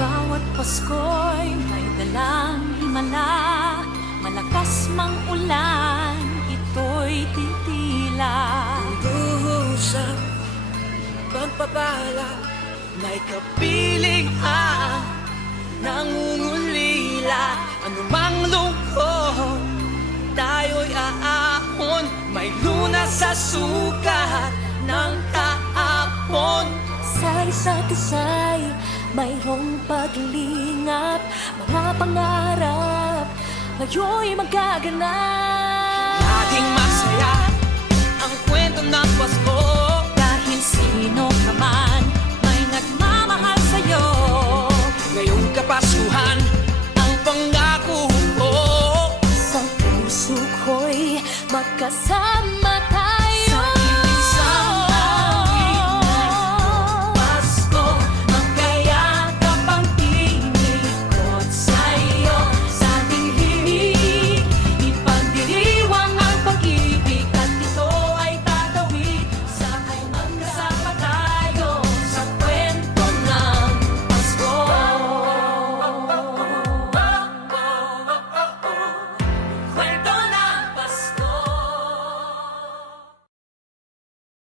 Bawat Pasko'y may dalang himala, malakas mang ulan, ito'y titila. Buhusap, pagpapala, may kapiling ang nangungulila. Anumang lungkot, tayo'y aahon, may lunas sa sukat ng kahapon. Sa isa't isa'y mayroong paglingap, mga pangarap ngayon'y magaganap. Laging masaya ang kwento ng Pasko, Dahil sino ka man may nagmamahal sa'yo. ngayong Kapaskuhan ang pangako ko. Sa puso ko'y magkasama